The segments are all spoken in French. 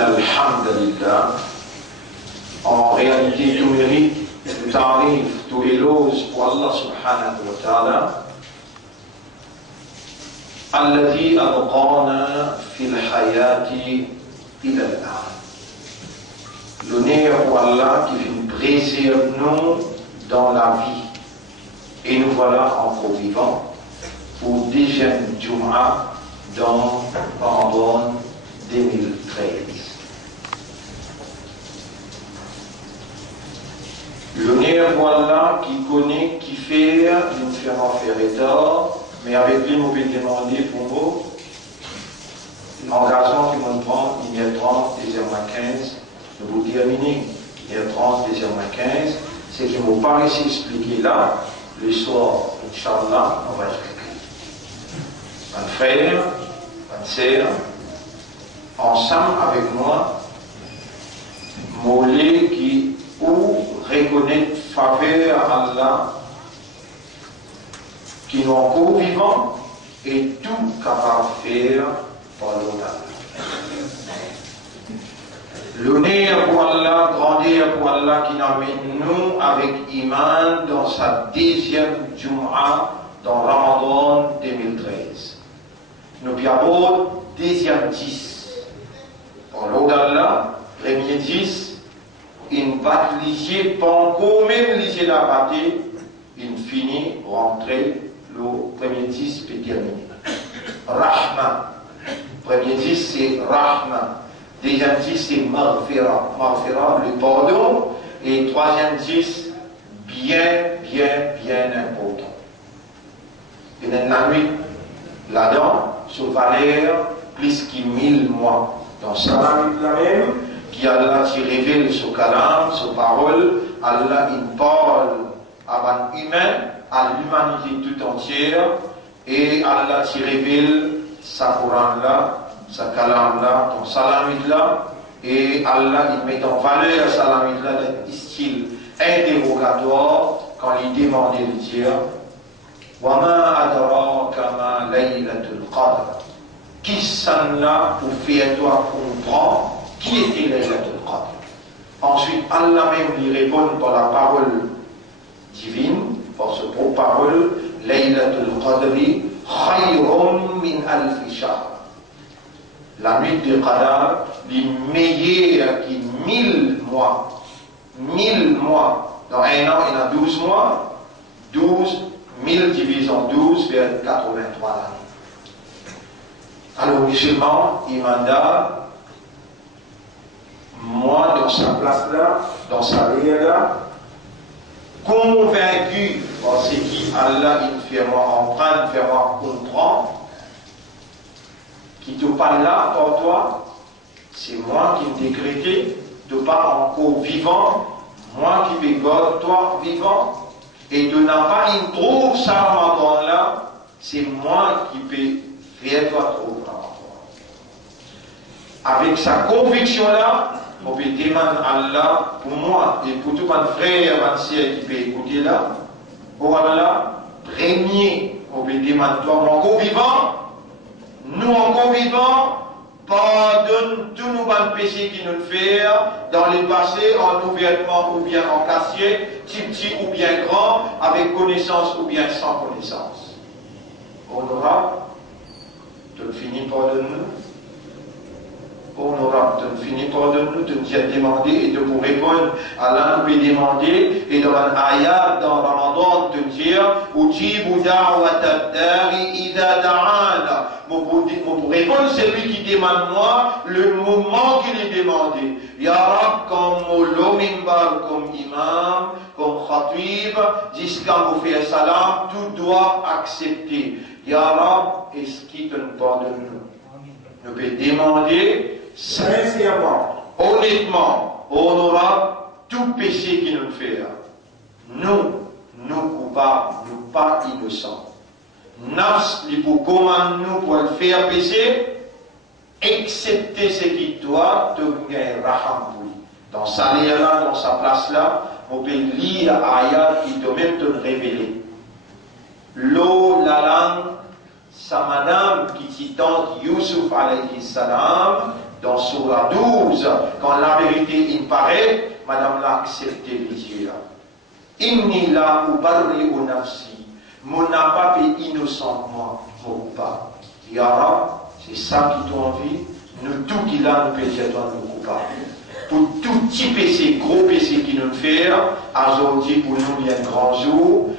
الحمد لله, en réalité tout mérite, tout tarif, tout éloge pour Allah subhanahu wa ta'ala, الذي أبقانا في الحياة إلى الآن. L'honneur pour Allah qui vient préserver nous dans la vie. Et nous voilà encore vivants pour deuxième Jum'a dans Ramadan 2013. L'honneur pour Allah qui connaît, qui fait, nous fait en faire état, mais avec lui, nous pouvons demander pour nous l'engagement qui nous prend, 1h30, 2h15, de vous terminer, 1h30, 2h15, c'est qu'il ne m'a pas réussi à expliquer là, le soir, Inch'Allah, on va expliquer. Mon frère, ma sœur, ensemble avec moi, Molé qui ou reconnaît faveur à Allah, qui nous encore vivants et tout capable de faire pour l'autre. L'honneur pour Allah, grandeur pour Allah qui nous amène nous avec Iman dans sa deuxième Jum'a dans Ramadan 2013. Nous avons deuxième 10. Pour l'autre Allah, premier 10, une batte lisier, pas encore même lisier la batte, une finit, rentrer, le premier 10 peut terminer. Rahma. Premier 10 c'est Rahma. Deuxième 10 c'est Maghfira. Maghfira, le pardon. Et troisième 10, bien important. Et dans la nuit, là-dedans, sur valeur, plus que 1000 mois. Dans ça, la même, qui Allah qui révèle ce kalam, ce parole, Allah il parle à l'humain, à l'humanité tout entière, et Allah qui révèle sa Coran là, sa kalam là, ton salamid là, et Allah il met en valeur salamid là d'un style interrogatoire quand il demande de dire Wama adraka ma laylatul qadr. Qui s'en là pour faire toi comprendre qui était Laylatul Qadr. Ensuite, Allah même lui répond par la parole divine, par ce propre parole, Laylatul Qadri khayrun min alfi shahr. La nuit de Qadr, les meilleurs qui 1000 mois. 1000 mois. Dans un an, il y a 12 mois. 12, 1000 divisé en 12 fait 83 l'année. Alors, musulman, Imanda, moi, dans sa place là, dans sa vie là, convaincu par ce qui Allah il fait moi en train de faire moi comprendre, qui te parle là pour toi, c'est moi qui me décrété de pas encore vivant, moi qui vais God, toi vivant, et de n'a pas une trouve ça Ramadan là, c'est moi qui peux faire toi trouve Ramadan. Avec sa conviction là, on peut demander à Allah, pour moi et pour tout mon frère, ma sœur qui peut écouter là, pour Allah, premier, on peut demander, toi, encore vivant, nous encore vivants, pardonne tous nos bons péchés qui nous fait dans le passé, en ouvertement ou bien en cassier, petit ou bien grand, avec connaissance ou bien sans connaissance. On aura, tout fini, pardonne-nous. On aura fini par de nous demander et de vous répondre à l'un nous demander et dans un ayat dans Ramadan de dire Ujibu da'wata dari idha da'ana. Pour répondre celui qui demande moi le moment qu'il est demandé. Ya Rab comme l'omimbar comme imam, comme khatib, jusqu'à vous faire salam, tout doit accepter. Ya Rab, est-ce qu'il te pardonne nous peut demander sincèrement, honnêtement, honorable, tout péché qui nous fait. Nous coupables, nous pas innocents. Nafs, les pour comment nous pour le faire pécher, excepté ce qui doit te gagner raham pour lui. Dans sa ligne là, dans sa place là, on peut lire ayat qui doit même te révéler. L'eau, la langue, sa madame qui s'y tente Youssouf alayhi salam, dans Surah 12, quand la vérité il paraît, Madame l'a accepté les yeux. Inni la ubarri'u nafsi, mon n'a pas fait innocentement, mon coupable. Ya Rab, c'est ça qui t'a envie, nous tout qui là nous péchons nous coupables. Pour tout petit péché, gros péché qui nous fait, aujourd'hui pour nous il y a un grand jour,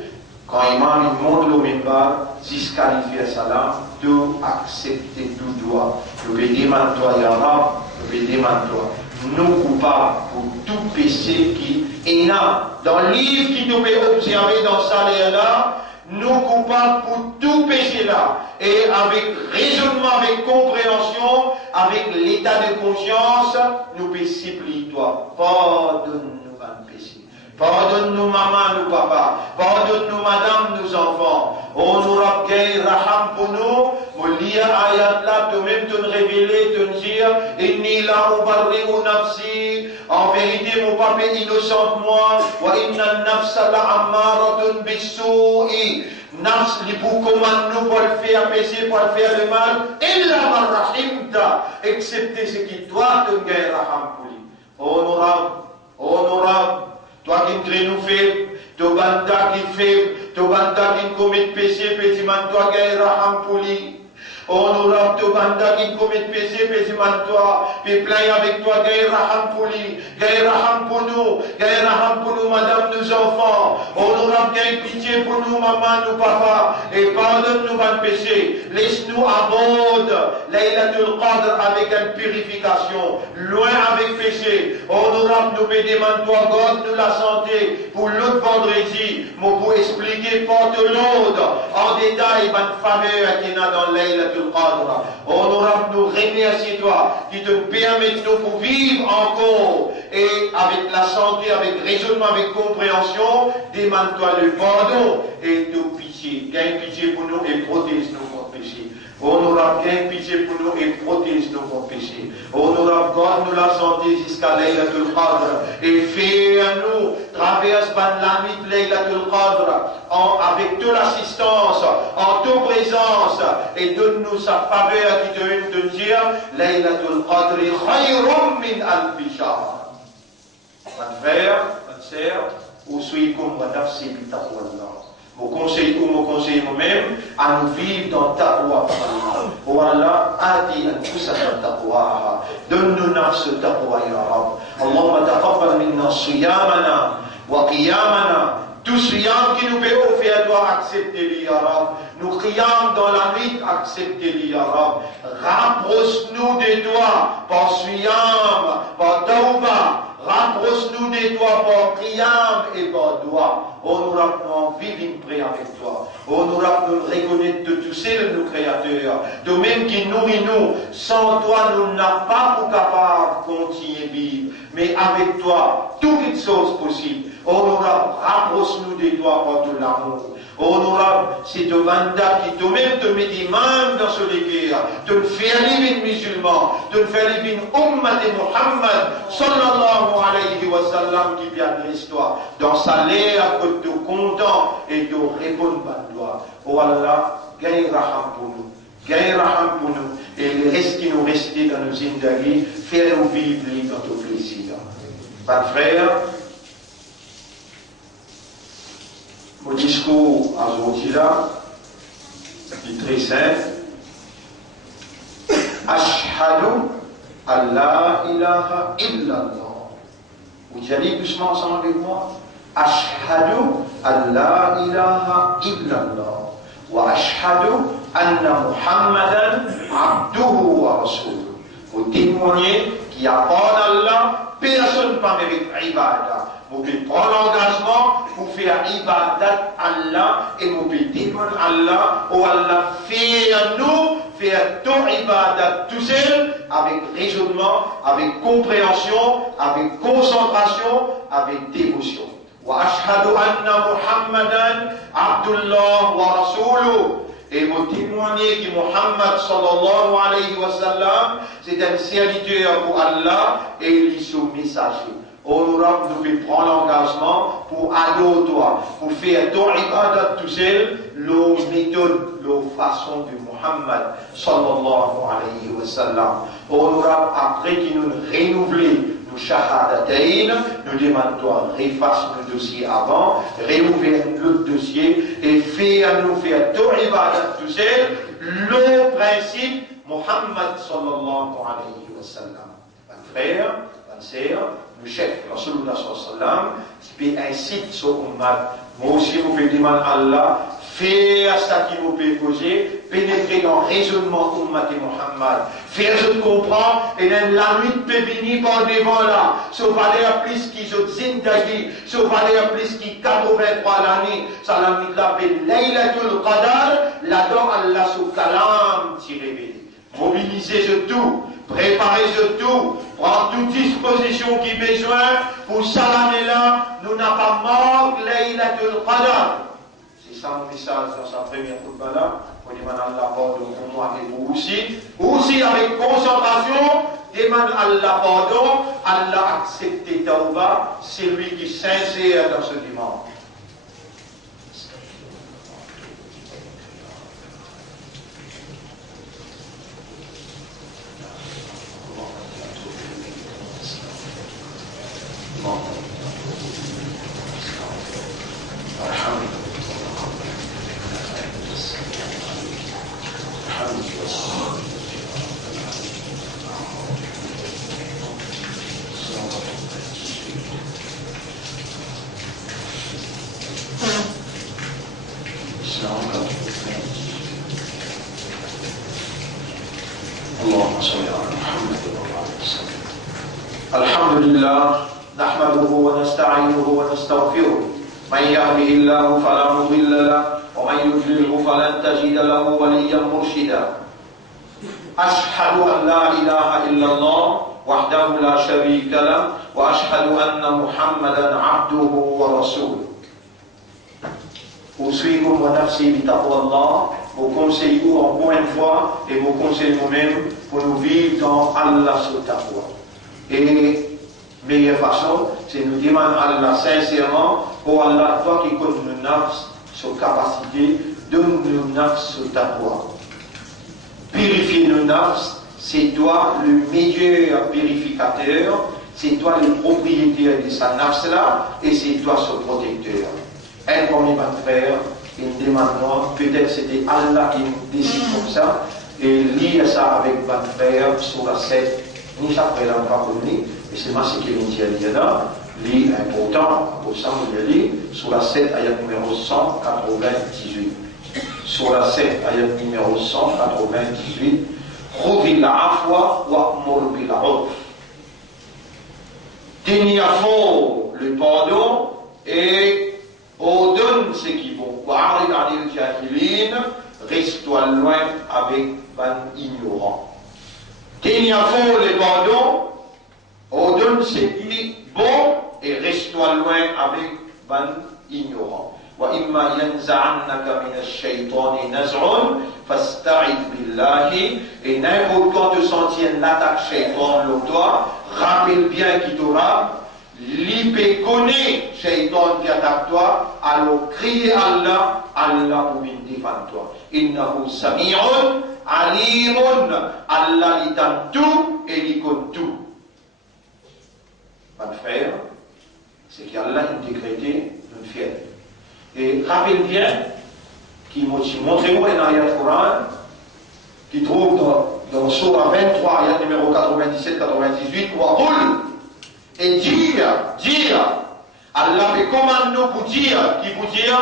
quand Imam il monte le minbar, jusqu'à lui faire salam, tout accepter tout droit. Nous bénissons toi, Ya Rab, nous bénissons toi. Nous coupables pour tout péché qui est là. Dans le livre qui nous peut observer dans ça là, nous coupables pour tout péché là. Et avec raisonnement, avec compréhension, avec l'état de conscience, nous pouvons supplier toi. Pardonne-nous un péché. Pardonne-nous maman, nous papa. Pardonne-nous madame, nous enfants. Oh nous rabgay raham pour nous. Moulia ayat là, toi-même te révéler, te dire, inni la ubarri'u nafsi. En vérité, mon papa est innocent moi. Wa inna nafsa la ammaratun bis-su'i. Nafs li pour commande nous pour le faire péché, pour le faire le mal. Illa man rahimta. Excepté ce qui doit te gagner raham pour lui. Honorable. Toi qui nous fais, toi banda qui fait, toi banda qui commet péché, pétiman toi gagne raham pour lui. Honorable toi banda qui commet péché, pétiman toi, puis plein avec toi gagne raham pour lui, gagne raham pour nous, gagne raham pour nous madame, nos enfants. Honorable gagne pitié pour nous maman, nous papa, et pardonne-nous nos péchés. Laisse-nous à bord Laylatul Qadr avec une purification, loin avec péché. Honorable nous bédémane toi God, nous la santé pour l'autre vendredi, pour expliquer porte l'autre en détail bonne faveur qui est dans Laylatul Qadr. Honorable nous remercie toi qui te permet de nous pour vivre encore et avec la santé, avec raisonnement, avec compréhension, demande-toi le pardon et de pitié. Gagne pitié pour nous et protège-nous contre péché. Honorable, gagne pitié pour nous et protège-nous contre péché. Honorable, God nous la santé jusqu'à Laylatul Qadr et fais à nous traverse la nuit Laylatul Qadr avec toute l'assistance, en toute présence et donne-nous sa faveur qui te dire Laylatul Qadr khayrum min alfi shahr. Mon frère, ma sœur, ou soyez comme ma nafsi bi taqwallah. Mon conseil ou mon conseil moi-même à nous vivre dans taqwa par Allah. Oh Allah, ati anfusana taqwaha. Donne-nous nafs taqwa ya Rab. Allahumma taqabbal minna siyamana wa qiyamana. Tout siyam qui nous peut offrir à toi, acceptez-le ya Rab. Nous qiyam dans la nuit, acceptez-le ya Rab. Rapproche-nous de toi par siyam, par tawbah. Rapproche-nous de toi par qiyam et par doigt. Oh, nous rappelons vivre près avec toi. Oh, nous rappelons reconnaître de tous ces nos créateurs. De même qui nourrit nous. Sans toi, nous n'avons pas pour capable de continuer à vivre. Mais avec toi, toutes choses possibles. Oh, nous rapproche-nous de toi par de l'amour. Honorable, c'est de Vanda qui toi-même te met des mains dans ce guerre, de faire vivre musulman, de faire vivre ummat de Muhammad, sallallahu alayhi wa sallam, qui vient de l'histoire, dans sa l'air, que tu content et de répondre à toi. Oh Allah, gagne raham pour nous, gagne raham pour nous, et le reste qui nous restait dans nos zindagis, faire-nous vivre dans ton plaisir. Pas de frère, mon discours aujourd'hui là, est très simple. Ashhadu an la ilaha illallah. Vous allez doucement ensemble avec moi. Ashhadu an la ilaha illallah. Wa ashhadu anna Muhammadan abduhu wa rasuluh. Vous témoignez qu'il n'y a pas d'Allah, personne ne peut mériter ibadah. Vous pouvez prendre l'engagement pour faire ibadat Allah et vous pouvez dire Allah, oh Allah, fais nous faire ton ibadat tout seul, avec raisonnement, avec compréhension, avec concentration, avec dévotion. Wa ashhadu anna Muhammadan abdullah wa rasuluh. Et vous témoignez que Muhammad sallallahu alayhi wa sallam, c'est un serviteur pour Allah et il est son messager. Honorable, nous pouvons prendre l'engagement pour adorer toi, pour faire ton ibadat tout seul, la méthode, la façon de Muhammad sallallahu alayhi wa sallam. Honorable, après qu'il nous renouvelé nos shahadatayn, nous demandons toi, refasse le dossier avant, réouvrir l'autre dossier et faire nous faire tout ibadat, tout seul, le principe Muhammad sallallahu alayhi wa sallam. Mon frère, ma sœur, le chef Rasulullah sallallahu alayhi wa sallam, qui incite sur Ummah. Moi aussi, vous pouvez demander à Allah, faire ce qui vous peut causer, pénétrer dans le raisonnement Ummah et Muhammad, faire ce comprendre, et dans la nuit peut venir par devant là, si vous parlez à plus qui sont zindagi, si vous parlez à plus qui 83 l'année, ça la nuit là, Laylatul Qadar, là-dedans Allah sous kalam t'y révèle. Mobilisez tout, préparez tout, prenez toute disposition qui besoin pour ça l'année-là, nous n'avons pas mort Laylatul Qadar. C'est ça mon message dans sa première khutbah là, pour demander Allah pardon pour moi et vous aussi. Aussi avec concentration, demande Allah pardon, Allah accepte tauba, c'est lui qui est sincère dans ce dimanche. اللهم صل على محمد وعلى آله وسلم. الحمد لله نحمده ونستعينه ونستغفره. من يهده الله فلا مضل له ومن يضلله فلن تجد له وليا مرشدا. أشهد أن لا إله إلا الله وحده لا شريك له وأشهد أن محمدا عبده ورسوله. أوصيكم ونفسي بتقوى الله. Vous conseillez-vous encore une fois et vous conseillez vous-même pour nous vivre dans Allah sur taqwa. Et meilleure façon, c'est nous demander à Allah sincèrement, pour Allah, toi qui connais nos nafs, sur capacité, donne-nous nafs sur taqwa. Purifier nos nafs, c'est toi le meilleur purificateur, c'est toi le propriétaire de sa nafs là, et c'est toi son protecteur. Un premier frère, il me demande, peut-être c'était Allah qui nous décide comme ça, et lire ça avec votre frère sur la 7, ni ça après la parole, et c'est moi ce qui est là, lire important, pour ça vous lire, sur la 7, ayat numéro 198. Sur la 7, ayat numéro 198, Khudhi al-afwa wa'mur bil-'urf. Tenir fort le pardon et ordonne ce qui vont. Reste-toi loin avec un ignorant. Tenir fort les pardons, ordonne ce qui est bon et reste-toi loin avec un ignorant. وَإِمَّا يَنْزَعَنَّكَ مِنَ الشَّيْطَانِ نَزْعٌ فَاسْتَعِذْ بِاللَّهِ. Et n'importe quand te sentir l'attaque shaitan sur toi, rappelle bien qu'il t'aura. L'ipé connaît shaitan qui attaque toi, alors crie Allah, Allah pour venir défendre toi. Innahu sami'un alimun. Allah il entend tout et il connaît tout. Mon frère, c'est qu'Allah a décrété une fête. Et rappelle bien qu'il m'a montré moi dans l'ayat Coran, qui trouve dans Surah 23, ayat numéro 97-98, et dire, Allah me commande nous pour dire, qui pour dire,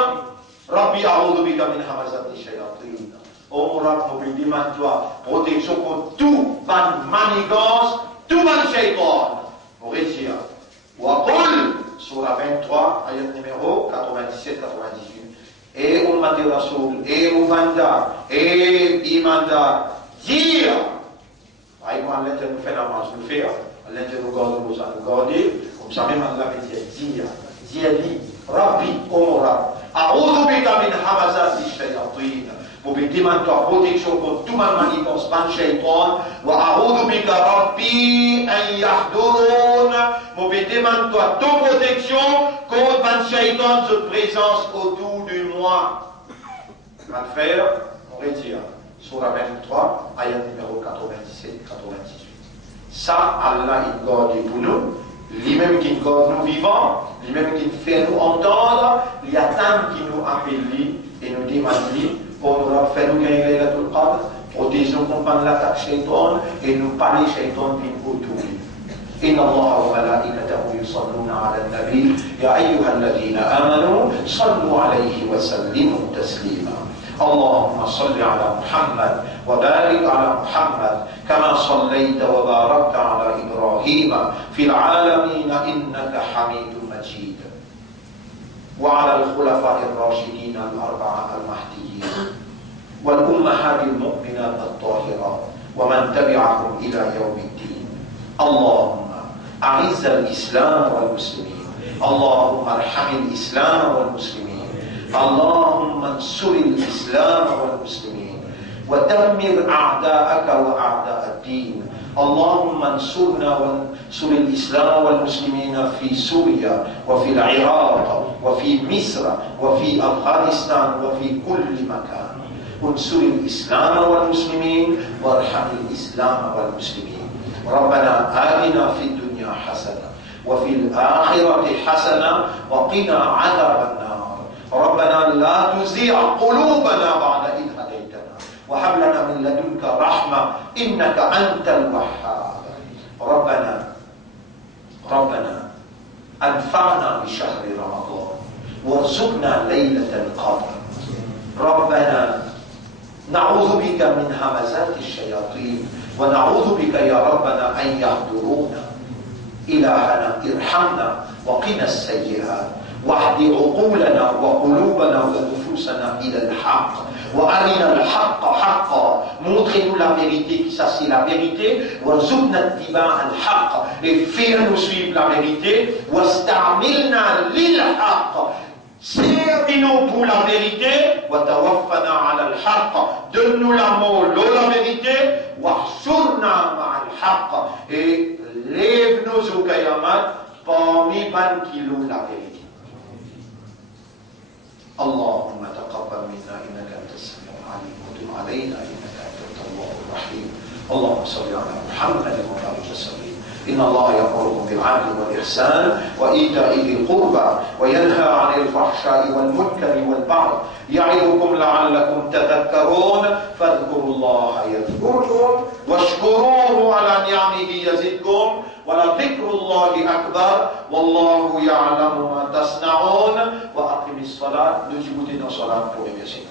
Rabbi a'udhu bika min hamazati shayatin. Oh mon Rabb, nous demandons toi protection contre tout ban manigance, tout ban shaitan. On retire. Wa qul, Surah 23, ayat numéro 97-98. Et on m'a dit Rasoul, et on vanda, et imanda, dire, vraiment, Allah nous fait la marche, nous faire. Allah nous garde, nous a nous gardé, comme ça même Allah me dit, dis, Rabbi, oh Rabb, a'udhu bika min hamazati shayatin. Vous pouvez demander ta protection contre tout mal manigance, ban shaitan, wa a'udhu bika Rabbi an yahdurun. Vous pouvez demander ta protection contre ban shaitan, cette présence autour de moi. On va faire, on retire, Surah 23, ayat numéro 97-98. Ça, Allah, il garde pour nous. Lui-même qui garde nous vivants, lui-même qui fait nous entendre, il y a tant qui nous appelle et nous demande pour nous faire nous gagner la tout Qadr, protéger contre l'attaque shaitan et nous parler shaitan d'une autour. إن الله وملائكته يصلون على النبي يا أيها الذين آمنوا صلوا عليه وسلموا تسليما اللهم صل على محمد وبارك على محمد كما صليت وباركت على إبراهيم في العالمين إنك حميد مجيد وعلى الخلفاء الراشدين الأربعة المهديين والأمهات المؤمنات الطاهرات ومن تبعهم إلى يوم الدين اللهم أعز الإسلام والمسلمين اللهم ارحم الإسلام والمسلمين اللهم انصر الإسلام والمسلمين ودمر أعداءك وأعداء الدين اللهم انصرنا وانصر الإسلام والمسلمين في سوريا وفي العراق وفي مصر وفي أفغانستان وفي كل مكان انصر الإسلام والمسلمين وارحم الإسلام والمسلمين ربنا آتنا في الدنيا حسنة وفي الآخرة حسنة وقنا عذاب النار ربنا لا تزيغ قلوبنا بعد إذ هديتنا وهب لنا من لدنك رحمة إنك أنت الوهاب ربنا أنفعنا بشهر رمضان وارزقنا ليلة القدر ربنا نعوذ بك من همزات الشياطين ونعوذ بك يا ربنا أن يحضرونا إلهنا ارحمنا وقنا السيئات واهد عقولنا وقلوبنا ونفوسنا إلى الحق وأرنا الحق حقا montre-nous la vérité qui ça c'est la vérité وارزقنا اتباع الحق et fais-nous suivre la vérité واستعملنا للحق Servis-nous pour la vérité, وتوفنا على الحق. Donne-nous la mort, la vérité, واحشرنا مع الحق. Et lève-nous au Qayamat parmi من qui louent la vérité. اللهم تقبل منا إنك أنت السميع العليم وتب علينا إنك أنت التواب الرحيم. اللهم صل على محمد وآله وسلم. إن الله يأمركم بالعدل والإحسان وإيتاء ذي القربى وينهى عن الفحشاء والمنكر والبغي يعظكم لعلكم تذكرون فاذكروا الله يذكركم واشكروه على نعمه يزدكم ولذكر الله أكبر والله يعلم ما تصنعون وأقم الصلاة. Nous écoutons dans la salat pour les versets.